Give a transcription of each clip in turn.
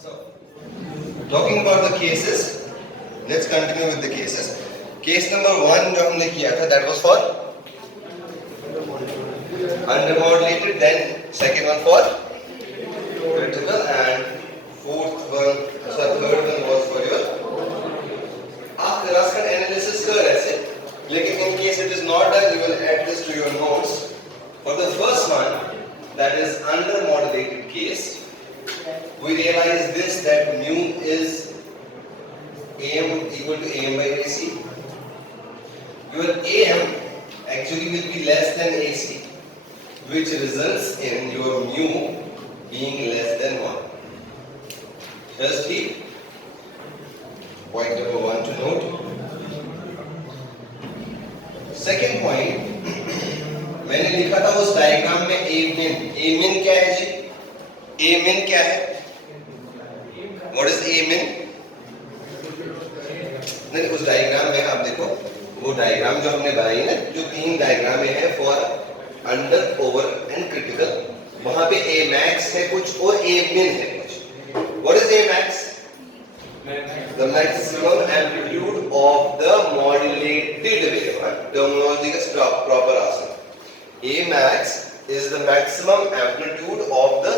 So, talking about the cases, let's continue with the cases. Case number 1 जो हमने किया था, that was for undermodulated, then second one for critical, and third one was for your. आप Raskin analysis कर ऐसे, लेकिन in case it is not done, you will add this to your notes. For the first one, that is undermodulated case, we realize this, that mu is AM equal to AM by AC. Your AM actually will be less than AC, which results in your mu being less than 1. Just keep point number 1 to note. Second point, मैंने लिखा था उस diagram में A min क्या है जी? A min क्या है? What is A min? नहीं, उस डायग्राम में आप देखो, वो डायग्राम जो हमने बनाई ना, जो 3 डायग्राम में है for under, over and critical, वहां पे A max है कुछ और A min है कुछ. What is A max? The maximum amplitude of the modulated wave. Terminology का proper आसन. A max is the maximum amplitude of the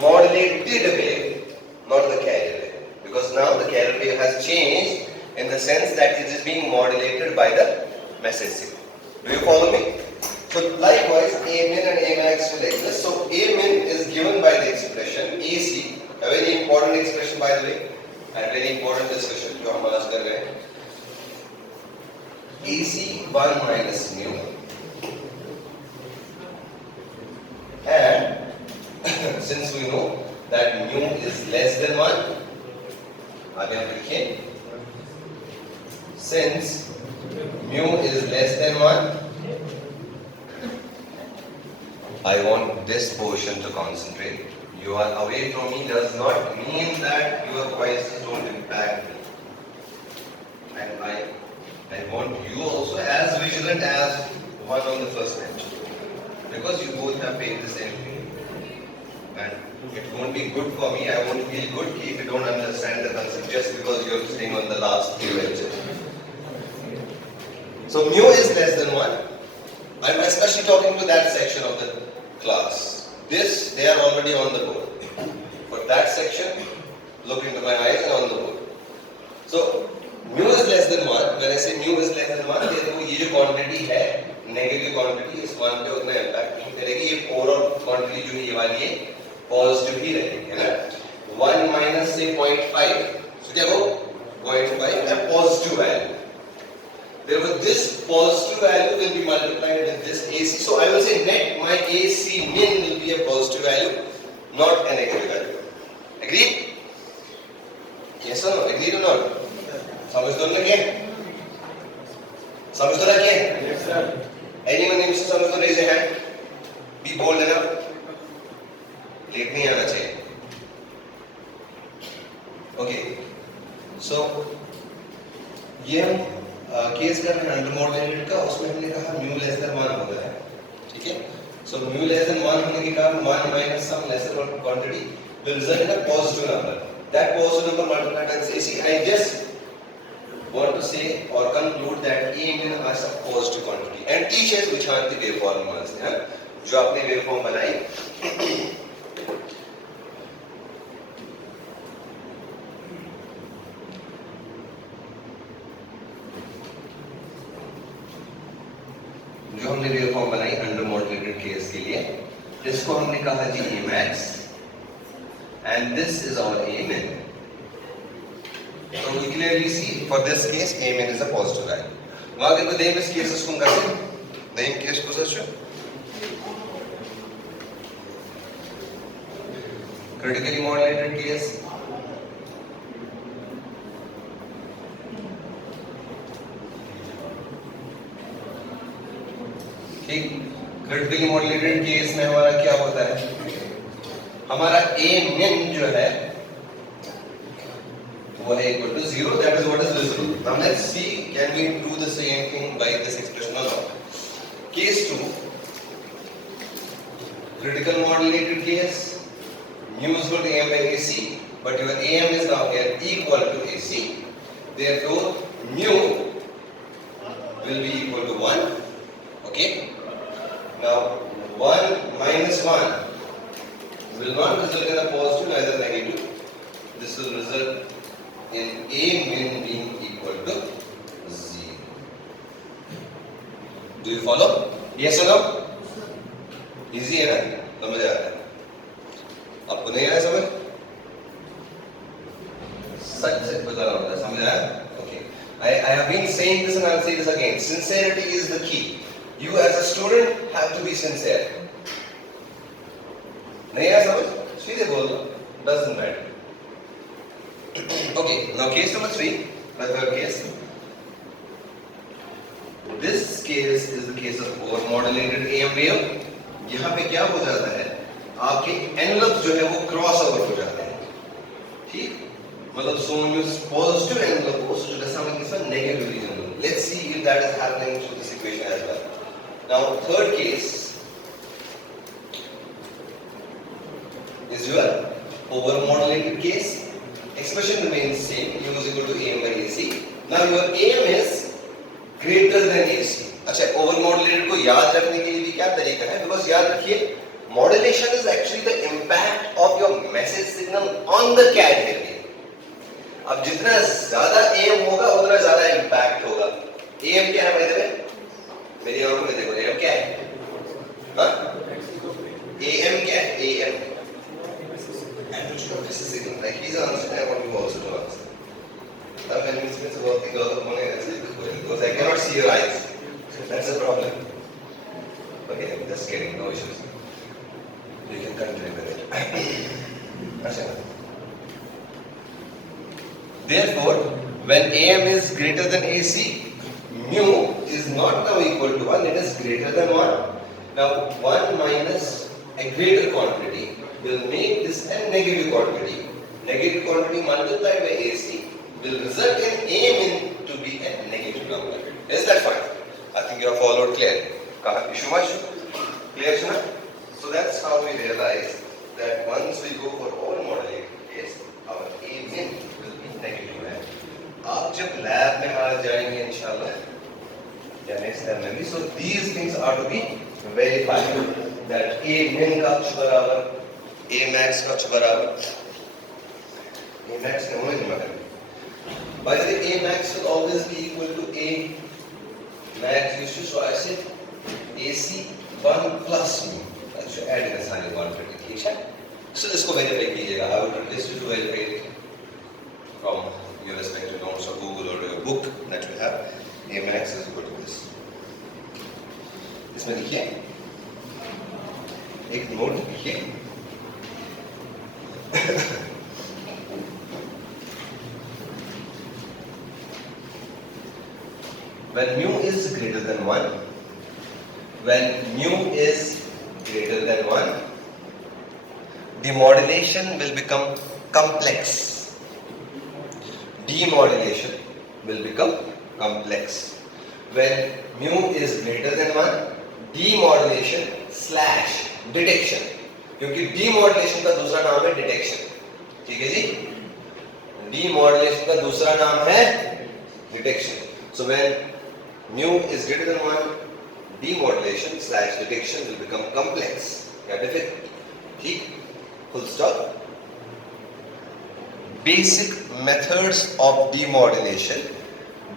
modulated wave, not the carrier wave. Because now the carrier wave has changed in the sense that it is being modulated by the message signal. Do you follow me? So likewise, A min and A max will exist. So A min is given by the expression AC, a very important expression by the way, and very important discussion जो हम आज कर रहे हैं. AC 1 minus mu, and since we know that mu is less than 1, आगे हम लिखें, since mu is less than 1, I want this portion to concentrate. You are away from me does not mean that your voices don't impact me. And I want you also as vigilant as one on the first bench. Because you both have paid the same fee. And it won't be good for me, I won't feel good if you don't understand the concept just because you're sitting on the last few benches. So mu is less than 1. I'm especially talking to that section of the class. This, they are already on the board. For that section, look into my eyes and on the board. So, mu is less than 1. When I say mu is less than 1, therefore ये जो quantity है, negative quantity, इस 1 पे उतना impact नहीं करेगी. ये overall quantity जो है ये वाली है, positive ही रहेगी, है ना? 1 minus say 0.5. So क्या हो? 0.5 a positive value. Therefore, this positive value will be multiplied with this AC. So, I will say net my AC min will be a positive value, not a negative value. Agreed? Yes or no? Agreed or not? समझ दो ना क्या? समझ दो ना क्या? Yes sir. Anyone able to समझ दो? Raise your hand. Be bold enough. Late नहीं आना चाहिए. Okay. So, ये हम केस कर रहे हैं अंडरमॉडुलेटेड का, उसमें हमने कहा म्यू लेस देन 1 होता है, ठीक है? सो म्यू लेस देन 1 होने के कारण 1 minus some lesser quantity will result in a positive number. That positive number multiplied by AC. I just want to say or conclude that A min is a positive quantity. And teachers which are the waveforms, जो आपने waveform बनाई, जो हमने waveform बनाई under modulated case के लिए, इसको हमने कहा जी A max and this is our A min. So we clearly see for this case A min is a positive value. वहाँ देखो देम इस केसेस को कैसे देम केस को सच क्रिटिकली मॉड्यूलेटेड केस, ठीक. क्रिटिकली मॉड्यूलेटेड केस में हमारा क्या होता है? हमारा A min जो है वो है equal to 0. That is what is visible. Now let's see, can we do the same thing by this expression or not? Case 2, critical modulated case, mu is equal to m by AC. but your AM is now here equal to AC. Therefore, mu will be equal to 1. Okay. Now, 1 minus 1 will not result in a positive neither negative. This will result in A min being equal to 0. Do you follow? Yes or no? Easy है ना? समझ आ रहा है? आपको नहीं आया समझ? सच से बता रहा हूँ, समझ आया? Okay. I have been saying this and I'll say this again. Sincerity is the key. You as a student have to be sincere. नहीं आया समझ? सीधे बोल दो. Doesn't matter. Okay. Now case number 3, the third case. This case is the case of over-modulated AM wave. यहाँ पे क्या हो जाता है? आपके एनवलप्स जो है वो क्रॉस ओवर हो जाते हैं. ठीक? मतलब so when you positive envelope goes to the sum is a negative region. Let's see if that is happening to this equation as well. Now third case is your over-modulated case. Expression remains same. U is equal to AM by AC. Now your AM is greater than AC. अच्छा, over-modulated को याद रखने के लिए भी क्या तरीका है? Because याद रखिए, modulation is actually the impact of your message signal on the carrier. अब जितना ज्यादा AM होगा उतना ज्यादा इम्पैक्ट होगा. AM क्या है भाई देवे? मेरी आंखों में देखो, AM क्या है? हाँ? AM क्या है? AM. Like he's answering, I want you also to answer. Now when he speaks about the girl of money, that's it. Because I cannot see your eyes. That's a problem. Okay, just kidding, no issues. You can continue with it. Therefore, when AM is greater than AC, mu is not now equal to 1, it is greater than 1. Now, 1 minus a greater quantity will make this a negative quantity. Negative quantity multiplied by AC will result in AM to be a negative number. Is that fine? I think you have followed clearly. Issue much? Clear, Shuna? So that's how we realize that once we go for over-modulated case, our AM will be negative. आप जब lab में आ जाएंगे इंशाल्लाह या next time में भी, so these things are to be verified that A min का कुछ बराबर A max का कुछ बराबर A max ने होने नहीं मगर by the way A max will always be equal to A max used to, so I said AC 1 plus mu. That should add in a sign quantity. ठीक है? So इसको verify कीजिएगा. I would request you to verify it from your respective notes or Google or your book that you have. A max is equal to this. इसमें लिखिए. एक note लिखिए. When mu is greater than 1, demodulation will become complex. Demodulation will become complex. When mu is greater than 1, demodulation slash detection. क्योंकि demodulation का दूसरा नाम है detection. ठीक है जी? Demodulation का दूसरा नाम है detection. So when mu is greater than 1, demodulation slash detection will become complex. या difficult. ठीक? Full stop. Basic methods of demodulation.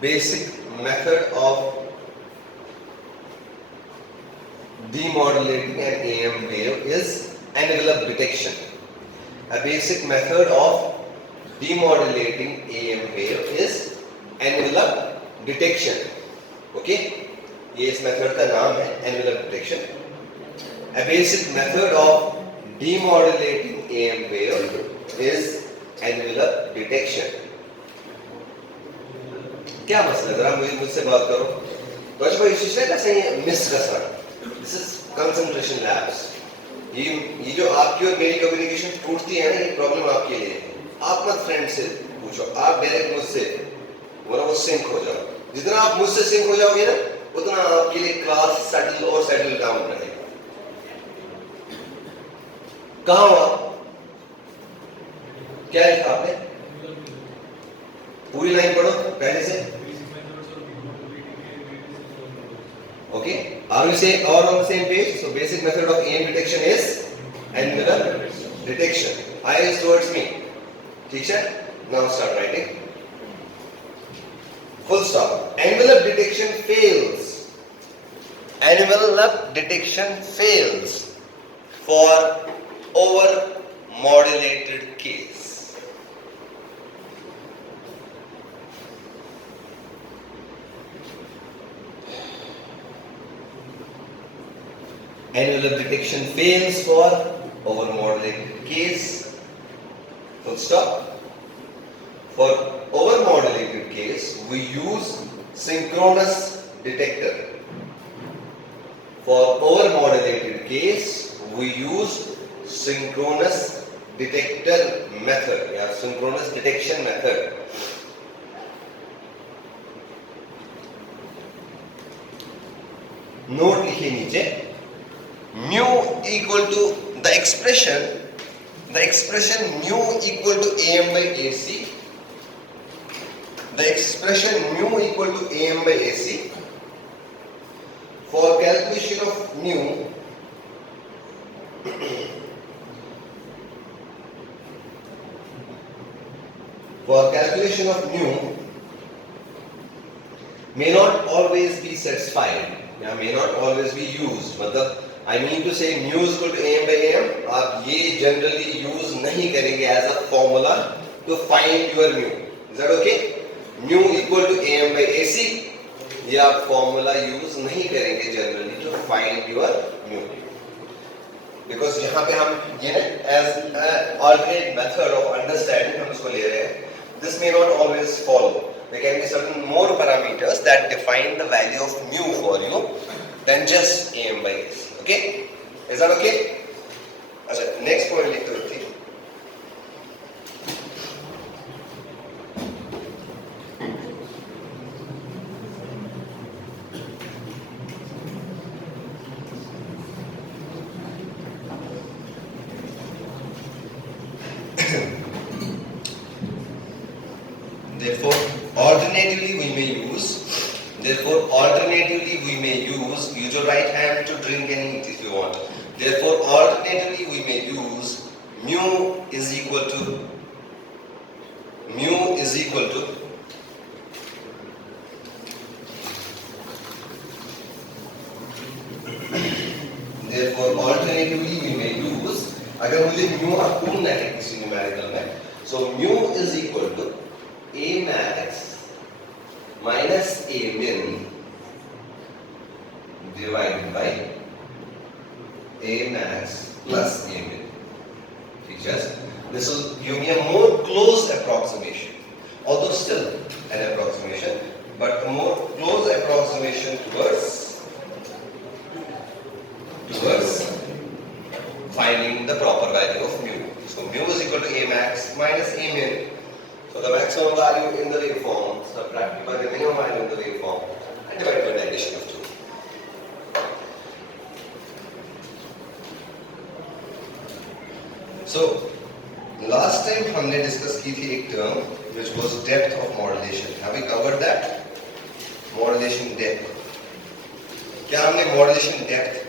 Basic method of demodulating an AM wave is envelope detection. A basic method of demodulating AM wave is envelope detection. Okay? ये इस method का नाम है envelope detection. A basic method of demodulating AM wave is envelope detection. क्या मसला? जरा मुझसे बात करो. तो अच्छा भाई इससे कैसे मिस कर सकते? This is concentration labs. ये जो आपकी और मेरी कम्युनिकेशन टूटती है ना, ये प्रॉब्लम आपके लिए. आप मत फ्रेंड से पूछो, आप डायरेक्ट मुझसे बोलो, वो सिंक हो जाओ. जितना आप मुझसे सिंक हो जाओगे ना, उतना आपके लिए क्लास सेटल और सेटल डाउन रहेगा. कहाँ हो आप? क्या लिखा आपने? पूरी लाइन पढ़ो पहले से. Okay, are we say all on the same page? So basic method of EM detection is angular detection. Eye is towards me. Teacher, now start writing. Full stop. Envelope detection fails. Envelope detection fails for over modulated case. Envelope detection fails for overmodulated case. Full stop. For overmodulated case, we use synchronous detector. For overmodulated case, we use synchronous detector method या synchronous detection method. Note लिखिए नीचे. Mu equal to the expression mu equal to AM by AC. The expression mu equal to AM by AC for calculation of mu may not always be satisfied या may not always be used. मतलब I mean to say mu is equal to AM by AM. आप ये generally use नहीं करेंगे as a formula to find your mu. Is that okay? Mu equal to AM by AC. ये आप formula use नहीं करेंगे generally to find your mu. Because यहाँ पे हम ये as an alternate method of understanding हम इसको ले रहे हैं. This may not always follow. There can be certain more parameters that define the value of mu for you than just AM by AC. Okay? Is that okay? अच्छा, next point लिखते हैं. Therefore, alternatively we may use, use your right hand to drink and eat if you want. Therefore, alternatively we may use mu is equal to therefore alternatively we may use, अगर मुझे mu ढूंढना है किसी numerical में, so mu is equal to A max minus A min divided by A max plus A min. Teachers, this will give me a more close approximation, although still an approximation, but a more close approximation towards finding the proper value of mu. So mu is equal to A max minus A min. So the maximum value in the waveform subtracted by the minimum value in the waveform and divided by the addition of 2. So last time हमने discuss की थी एक term which was depth of modulation. Have we covered that? Modulation depth. क्या हमने modulation depth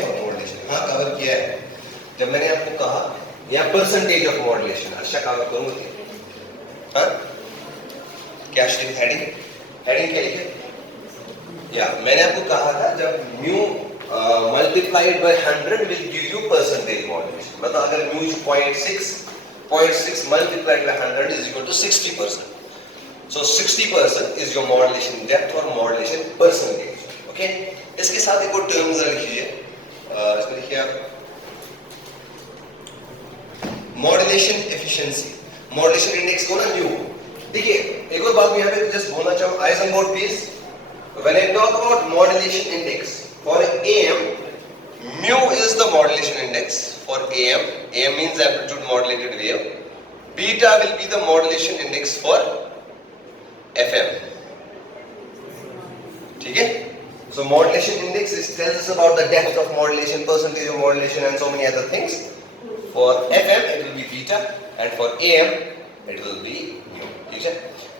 of modulation हाँ cover किया है. जब मैंने आपको कहा या परसेंटेज ऑफ मॉड्यूलेशन अच्छा कवर करूंगी हाँ क्या हेडिंग क्या लिखे या मैंने आपको कहा था जब mu multiplied by 100 will give you percentage modulation. मतलब अगर mu is 0.6 multiplied by 100 is equal to 60%. So 60% is your modulation depth or modulation percentage. Okay? इसके साथ एक और टर्म जरा लिखिए. इसमें लिखिए आप मॉड्यूलेशन एफिशिएंसी. मॉड्यूलेशन इंडेक्स को ना म्यू. देखिए एक और बात मैं यहाँ पे जस्ट बोलना चाहूँ. Eyes on board please. When I talk about modulation index for AM, mu is the modulation index for AM. AM means amplitude modulated wave. Beta will be the modulation index for FM. ठीक है? So modulation index tells us about the depth of modulation, percentage of modulation, and so many other things. For FM it will be beta, and for AM it will be mu. ठीक है?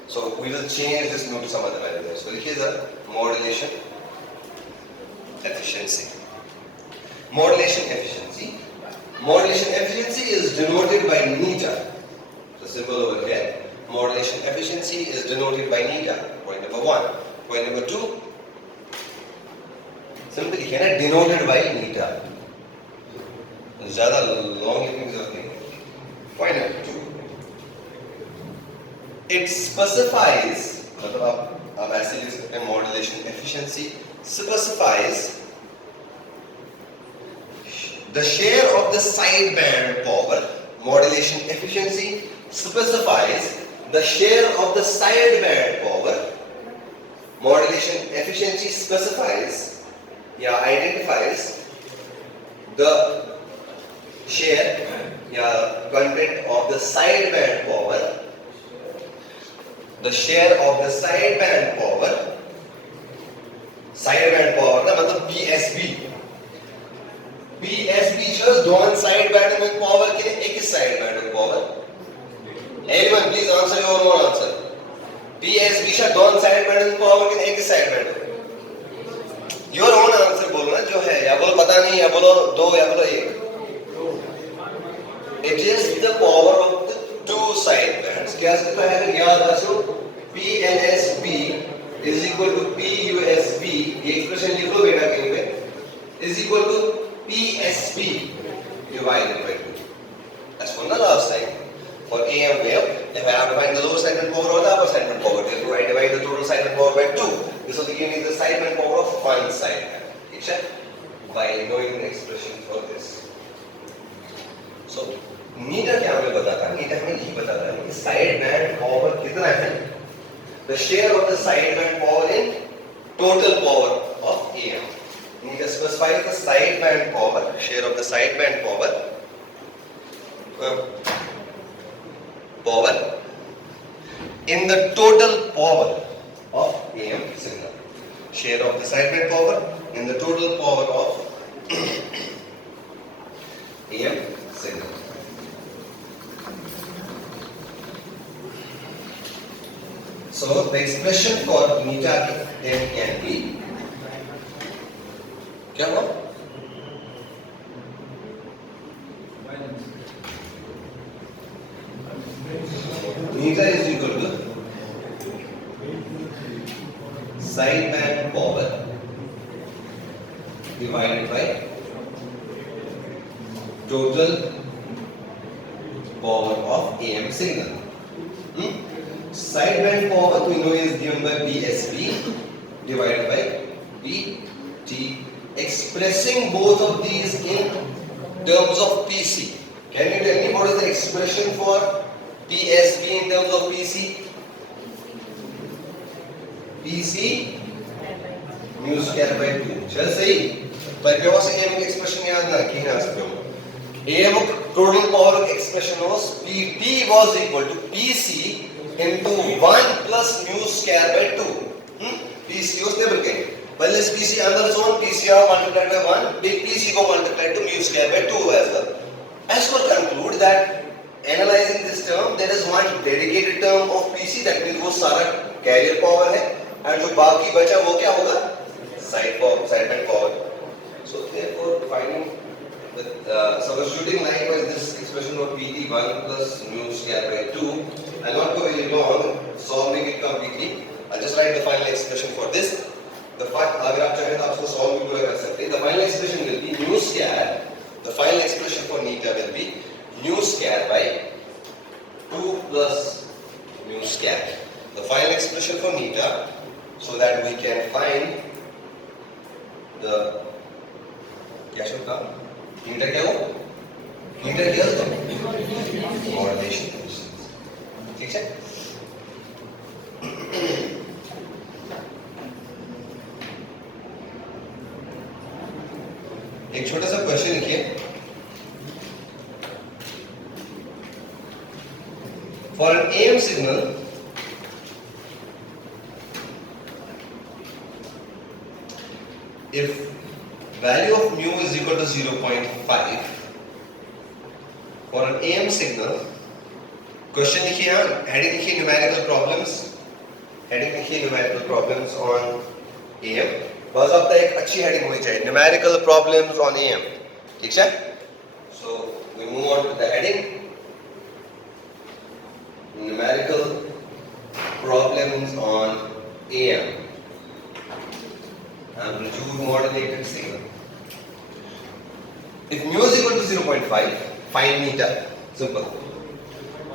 So we will change this mu to some other value. So here is the modulation efficiency. Modulation efficiency. Modulation efficiency is denoted by neta. The symbol over here. Modulation efficiency is denoted by neta. Point number 1. Point number 2. Simply लिखे ना denoted by neta. ज़्यादा long लिखने की जरूरत नहीं. Point number 2. It specifies, मतलब आप ऐसे लिख सकते हैं, modulation efficiency specifies the share of the sideband power. Modulation efficiency specifies the share of the sideband power. Modulation efficiency specifies, identifies the share, content of the sideband power. The share of the sideband power. Sideband power ना मतलब PSB. PSB shows दोनों sideband में power के एक ही sideband में power. Everyone please answer your own answer. PSB shows दोनों sideband में power के एक ही sideband में. Your own answer बोलो ना जो है, या बोलो पता नहीं, या बोलो दो, या बोलो एक. It is the power of the two sidebands. क्या सकता है अगर याद रखो, PLSB is equal to PUSB. ये एक्सप्रेशन लिख लो बेटा कहीं पे. Is equal to PSB divided by 2. That's for the last time. For AM wave, if I have to find the lower sideband power or the upper sideband power, therefore I divide the total sideband power by 2. This will give me the sideband power of one sideband. ठीक है? By knowing the expression for this. So, नीटा क्या हमें बताता है? नीटा हमें यही बताता है कि sideband power कितना है? The share of the sideband power in total power of AM. Neeta specifies the sideband power, share of the sideband power. Power in the total power of AM signal. Share of the sideband power in the total power of AM signal. So the expression for neta then can be क्या हुआ? Neta is equal to sideband power divided by total power of AM signal. Sideband power we know is given by PSB divided by PT. Expressing both of these in terms of PC. Can you tell me what is the expression for PSB in terms of PC? PC mu square by 2. चल सही? पर क्या से AM की expression याद ना की ना सकते हो. AM total power expression was PT was equal to PC into 1 plus mu square by 2. PC was stable के. Well, this PC under its own PCR multiplied by 1, big PC को multiplied to mu square by 2 as well. As for conclude that analyzing this term, there is one dedicated term of PC, that means वो सारा carrier power है, and जो बाकी बचा वो क्या होगा? Sideband power. So therefore, finding substituting likewise this expression of PT 1 plus mu square by 2, I'll not go very long solving it completely. I'll just write the final expression for this. अगर आप चाहें तो आप उसको solve भी पूरा कर सकते हैं. The final expression will be mu square. The final expression for neta will be mu square by 2 plus mu square. The final expression for neta, so that we can find the क्या शब्द था? neta क्या हो? neta क्या हो? Modulation. ठीक है? एक छोटा सा क्वेश्चन लिखिए. For an AM signal, if value of mu is equal to 0.5, For an AM signal, question लिखिए, हेडिंग लिखिए न्यूमेरिकल प्रॉब्लम्स, हेडिंग लिखिए न्यूमेरिकल प्रॉब्लम्स ऑन AM। बस अब तक एक अच्छी हेडिंग होनी चाहिए, न्यूमेरिकल प्रॉब्लम्स ऑन AM, ठीक है। So we move on to the heading, numerical problems on AM, amplitude modulated signal. If mu is equal to 0.5, find meter. Simple.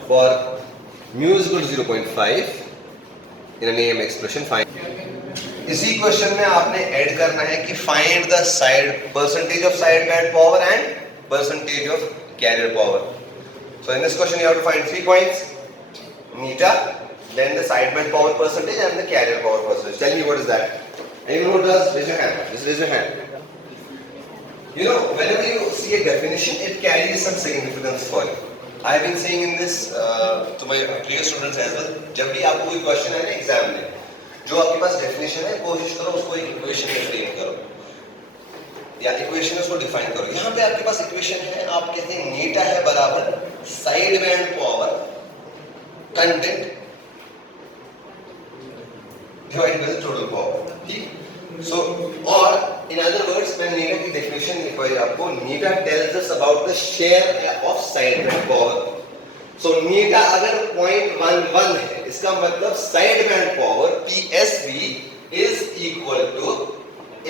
For mu is equal to 0.5 in an AM expression, find. इसी question में आपने add करना है कि find the side percentage of sideband power and percentage of carrier power. So in this question you have to find 3 points: meter, then the sideband power percentage and the carrier power percentage. Tell me what is that? Anyone who does, raise your hand. Just raise your hand. You know, whenever you see a definition, it carries some significance for you. I have been saying in this to my previous students as well. जब भी आपको कोई question है ना exam में, जो आपके पास definition है, कोशिश करो उसको एक इक्वेशन में फ्रेम करो, या इक्वेशन उसको डिफाइन करो। यहाँ पे आपके पास इक्वेशन है, आप कहते हैं नीटा है बराबर side band power content divide by the total power, ठीक। So, or in other words, मैं नीटा की definition लिखवाई आपको, नीटा tells us about the share of sideband power. So, नीटा अगर 0.11 है, इसका मतलब sideband power PSV is equal to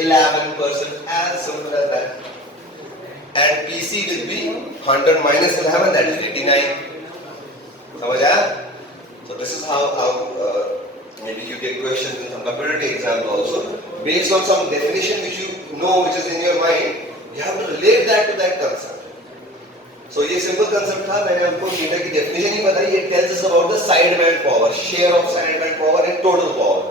11%, as simple as that. And PC will be 100 minus 11, that is 89. समझ आया? So this is how maybe you get questions in some computer exams also. Based on some definition which you know, which is in your mind, you have to relate that to that concept. So ये simple concept था, मैंने आपको metre की definition ही बताई। It tells us about the sideband power, share of sideband power and total power.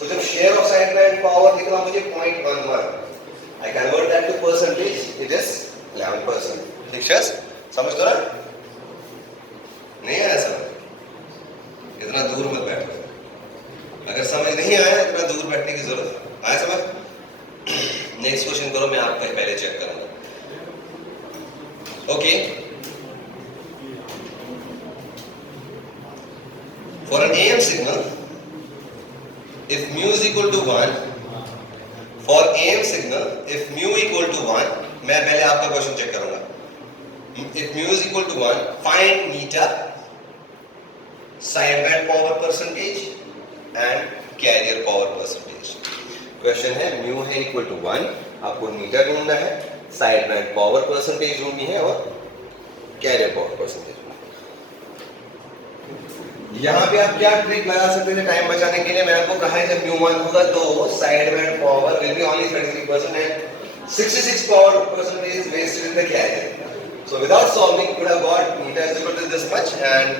So जब share of sideband power निकला मुझे 0.11, I convert that to percentage, it is 11%. ठीक है, समझ दो ना? नहीं आया समझ? इतना दूर मत बैठो, अगर समझ नहीं आया इतना दूर बैठने की जरूरत आया समझ। नेक्स्ट क्वेश्चन करो, मैं आपका पहले चेक करूंगा। Okay, for an AM signal if mu is equal to 1, for AM signal if mu equal to 1, मैं पहले आपका क्वेश्चन चेक करूंगा। If mu is equal to 1, find meter, sideband power percentage and carrier power percentage. Question है mu है equal to 1, आपको metre ढूंढना है, sideband power percentage ढूंढनी है और कैरियर पावर परसेंटेज। यहाँ पे आप क्या ट्रिक लगा सकते हैं टाइम बचाने के लिए? मैंने आपको कहा है जब mu 1 होगा तो sideband power will be only 33% and 66 power percentage is wasted in the carrier. So without solving, you could have got meter is equal to this much and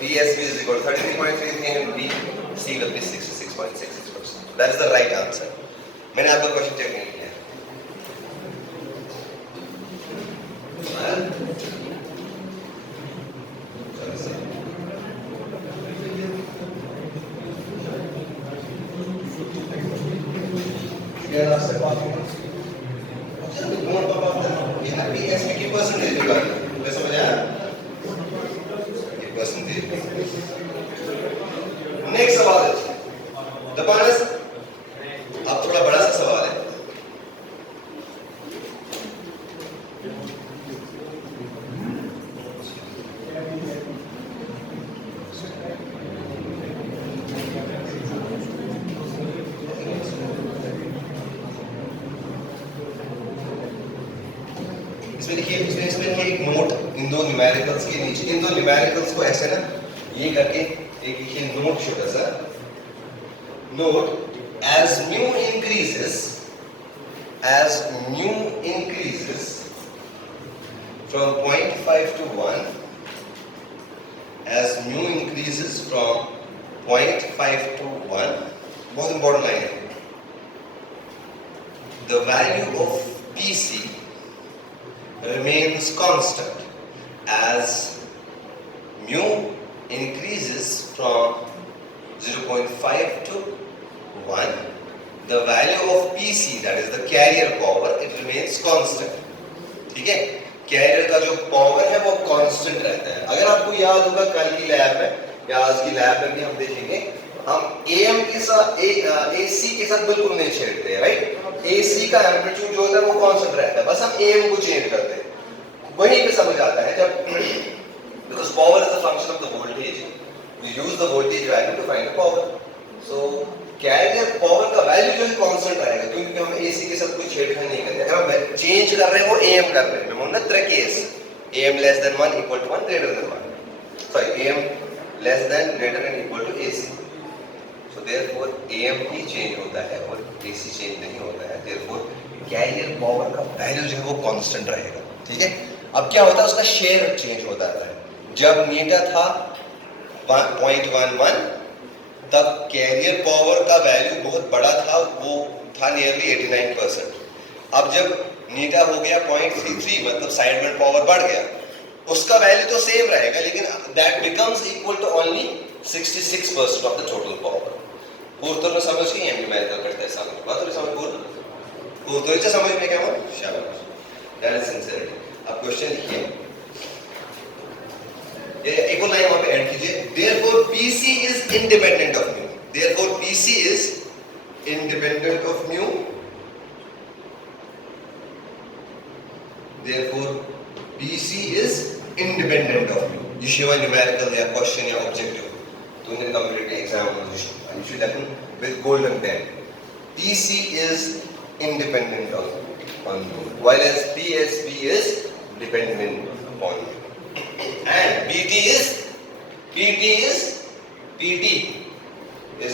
PSV is equal to 33.33 and BC will be 66.66%. That is the right answer. मैंने आपका question check नहीं किया। PSV की percentage निकालना, समझ आया? Next सवाल है दबानस, अब थोड़ा बड़ा सा सवाल है। इसमें देखिए, इसमें एक नोट इन दो न्यूमेरिकल्स के नीचे, इन दो न्यूमेरिकल्स को ऐसे ना ये करके एक लिखिए नोट, छोटा सा note, as mu increases from 0.5 to 1, as mu increases from 0.5 to 1, बहुत इंपॉर्टेंट लाइन है, the value of PC remains constant as mu increases from 0.5 to 1, the value of PC, that is the carrier power, it remains constant. ठीक है, career का जो power है वो constant रहता है। अगर आपको याद होगा कल की लैब में या आज की लैब में भी हम देखेंगे, हम एम के साथ एसी के साथ बिल्कुल नहीं छेड़ते हैं, राइट। एसी का एम्पलीट्यूड जो होता है वो कांस्टेंट रहता है, बस हम एम को चेंज करते हैं। वहीं पे समझ आता है जब because power is a function of the voltage, we use the voltage value to find the power. So carrier power का वैल्यू जो है कांस्टेंट रहेगा, क्योंकि हम एसी के साथ कोई छेड़छाड़ नहीं करते। अगर हम चेंज कर रहे हैं वो एम कर रहे हैं, remember the case am less than 1 equal to 1 greater than 1, sorry am less than greater than equal to AC, so therefore am he change होता है और AC चेंज नहीं होता है, therefore कैरियर पावर का वैल्यू जो है वो कांस्टेंट रहेगा, ठीक है। अब क्या होता है, उसका शेयर चेंज होता है। जब मीटा था 0.11 तब कैरियर पावर का वैल्यू बहुत बड़ा था, वो था नियरली 89%। अब जब नीटा हो गया 0.33 मतलब साइडवेंड पावर बढ़ गया, उसका वैल्यू तो सेम रहेगा लेकिन that becomes equal to only 66% of the total power. पूर्व में समझ गए हम न्यूमेरिकल करते हैं समझ बात तो समझ पूर्व तो समझ में क्या हुआ, शाबाश, दैट इज सिंसियरिटी। अब क्वेश्चन लिखिए, एक और लाइन वहां पे ऐड कीजिए, therefore PC is independent of mu, therefore PC is independent of mu, therefore PC is independent of mu। you should have numerical या question या objective तो इन कंप्लीट एग्जाम में you should have with golden pen, PC is independent on mu whereas PSB is dependent upon mu, and PT is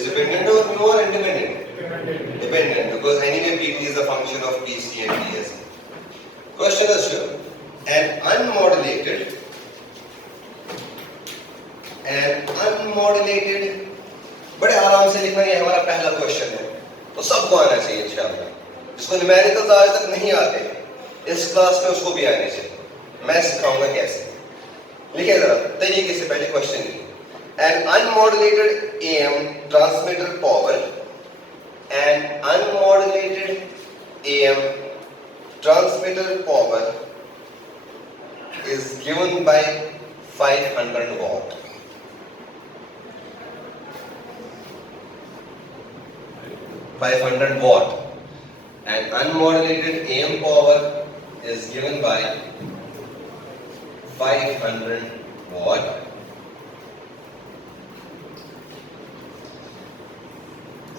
dependent on mu or independent? Dependent, because anyway PT is a function of PC and PSB. Question is here, an unmodulated बड़े आराम से लिखना, ये हमारा पहला question है तो सबको आना चाहिए इंशाल्लाह। जिसको न्यूमेरिकल्स आज तक नहीं आते इस क्लास में उसको भी आने चाहिए, मैं सिखाऊंगा कैसे। लिखिए जरा तरीके से, पहले क्वेश्चन लिखिए, an unmodulated AM transmitter power, an unmodulated AM transmitter power is given by 500 watt. 500 watt. An unmodulated AM power is given by 500 watt.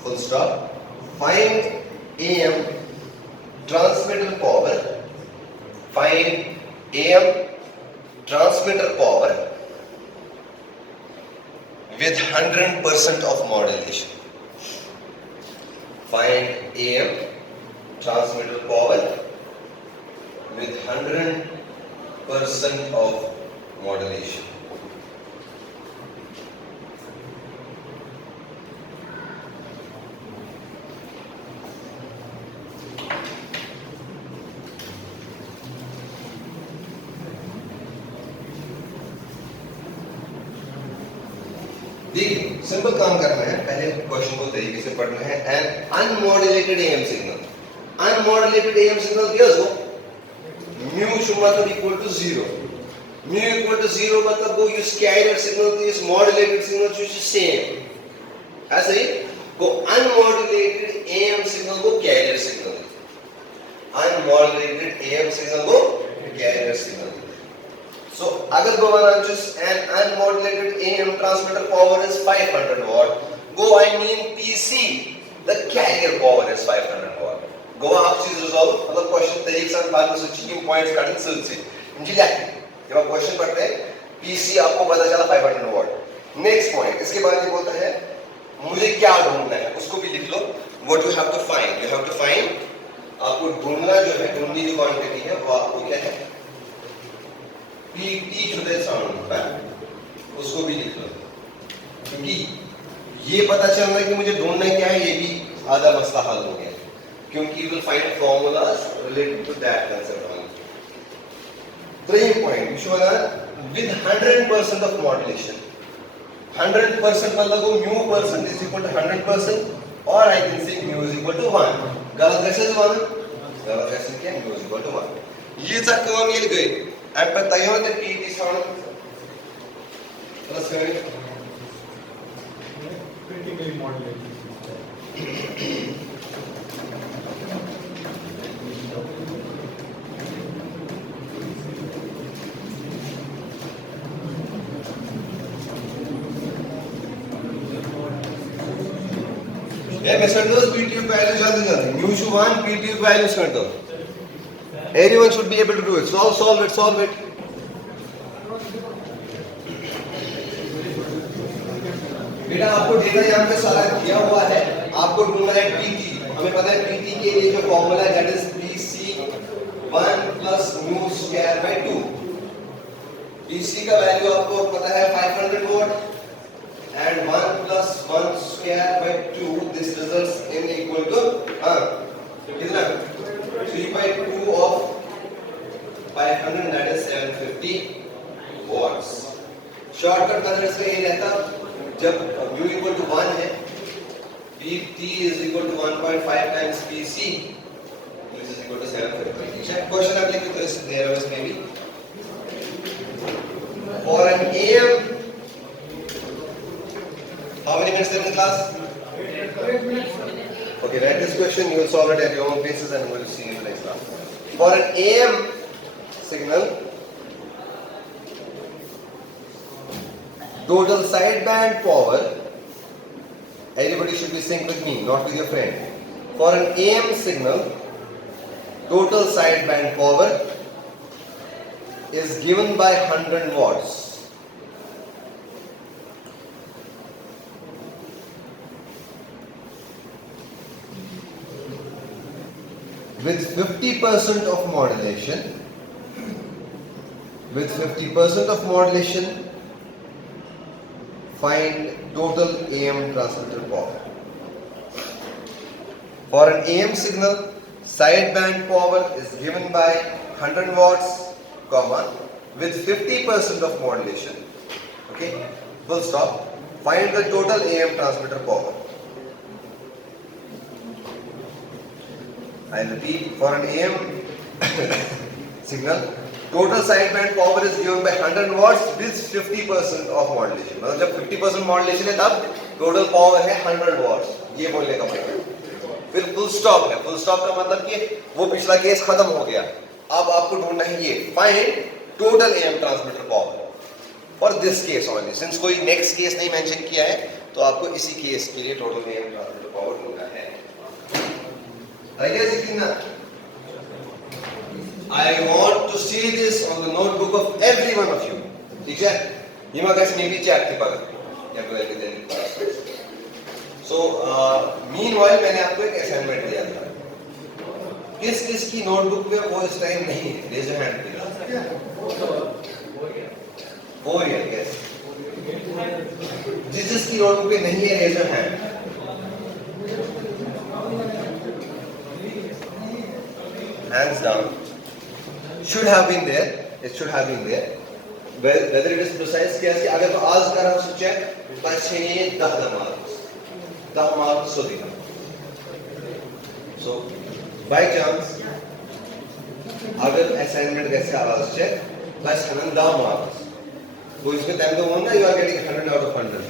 Full stop. Find AM transmitter power. Find AM transmitter power with 100% of modulation. Find AM transmitter power with 100% of modulation. देखिए simple काम करना है, पहले question को तरीके से पढ़ना है। An unmodulated AM signal, unmodulated AM signal क्या हो, म्यू शुड मतलब equal to 0, mu equal to 0 मतलब वो यूज कैरियर सिग्नल तो इस मॉड्यूलेटेड सिग्नल जो सेम, ऐसे ही वो अनमॉड्यूलेटेड एएम सिग्नल को carrier signal, unmodulated AM signal को कैरियर सिग्नल। So, अगर गोवाना just an unmodulated AM transmitter power is 500 watt, go I mean PC, the carrier power is 500 watt. Go आप चीज़ resolve, मतलब question तरीके से बाद में switching points काटने से इंजी लाके जब आप question पढ़ते हैं PC आपको पता चला 500 watt. Next point, इसके बाद ये बोलता है मुझे क्या ढूंढना है, उसको भी लिख लो। What you have to find, you have to find, आपको ढूंढना जो है, ढूंढनी जो quantity है वो आपको क्या है, PT जुड़े साउंड है, उसको भी लिख लो, क्योंकि ये पता चल रहा है कि मुझे ढूंढना क्या है, ये भी आधा मसला हल हो गया, क्योंकि you will find formulas related to that concept only. 3 point, you should have with 100% of modulation. 100% मतलब वो mu percent is equal to 100%, or I can say mu is equal to 1. गलत कैसे जवाब है? गलत कैसे क्या? mu is equal to 1. यीचा काम येल गई अम पे तयो ते पीटी साउंड प्लस करें critically modulated. ये मेथड्स PTU वैल्यू जल्दी mu should 1 PTU values कर दो. Everyone should be able to do it. Solve it. बेटा आपको डेटा यहाँ पे सारा दिया हुआ है, आपको ढूंढना है PT. हमें पता है PT के लिए जो फॉर्मूला है that is PC 1 plus mu square by 2. PC का वैल्यू आपको पता है 500 watt. And 1 plus 1 square by 2, this results in equal to कितना 3 by 2 of 500, that is 750 watts. Shortcut method इसका ये रहता जब u equal to 1 है PT is equal to 1.5 times PC, this is equal to 750. Question आप लिखें तो इस there was maybe for an AM. How many minutes in the class? 8 minutes. Okay, write this question. You will solve it at your own paces, and we will see you in the next class. For an AM signal, total sideband power. Everybody should be synced with me, not with your friend. For an AM signal, total sideband power is given by 100 watts. With 50% of modulation, find total AM transmitter power. For an AM signal, sideband power is given by 100 watts, with 50% of modulation. Okay, full stop. Find the total AM transmitter power. I repeat, for an AM signal, total sideband power is given by 100 watts with 50% of modulation. मतलब जब 50% modulation है तब total power है 100 watts. ये बोलने का मतलब. फिर full stop है. Full stop का मतलब कि वो पिछला केस खत्म हो गया. अब आपको ढूंढना है ये. Find total AM transmitter power for this case only. Since कोई next case नहीं mention किया है, तो आपको इसी केस के लिए total AM transmitter power ढूंढना है. I want to see this on the notebook of every one of you. ठीक है? ये मगर इसमें भी चेक थी पकड़. या कोई भी देने. So meanwhile मैंने आपको एक assignment दिया था. किस की नोटबुक पे वो इस टाइम नहीं है? Raise your hand please. 4 year yes. जिसकी नोटबुक पे नहीं है raise your hand. Hands down. Should have been there. It should have been there. Whether it is precise क्या है? अगर तो आज कर हम सोचे बस ये 10 मार्क्स तो दिखा. So by chance अगर assignment कैसे आवाज चेक बस 10 मार्क्स. वो इसमें टाइम तो होना you are getting 100 out of 100.